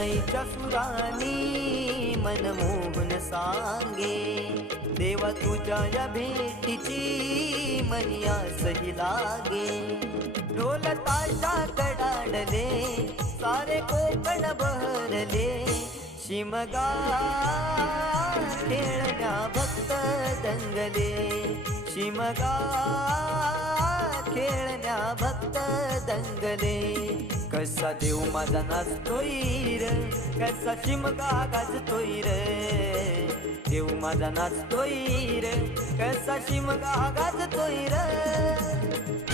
शनईच्या सुरानी मनमोहन सांगे, देवा तुझ्या या भेटीची मनी आसही लागे. ढोल ताशा कडाडले सारे कोकण बहरले, शिमगा खेळण्या भक्त दंगले, शिमगा खेळण्या भक्त दंगले. कसा देव माझा नाचतोय र, कसा शिमगा गाजतोय र, देव माझा नाचतोय र, कसा शिमगा गाजतोय र.